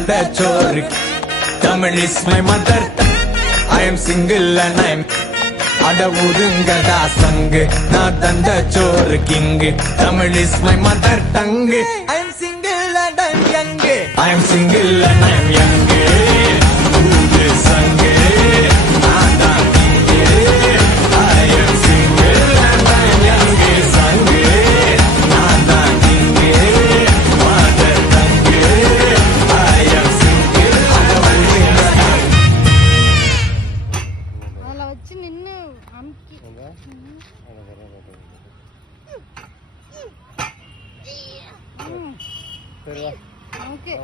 தந்த சோறு. Tamil is my mother tongue. I am single and I am அட ஊதுங்கடா சங்கு, நான் தந்த சோறு king. Tamil is my mother tongue. I am single and I am young. I am single and I am young. ஊது சங்கு, நான் தான் king. I am single and I am young. சங்கு, நான் தான் king. Mother tongue. I am single and I am young. அதில் வச்சு நின்று அமுக்கி ஓகே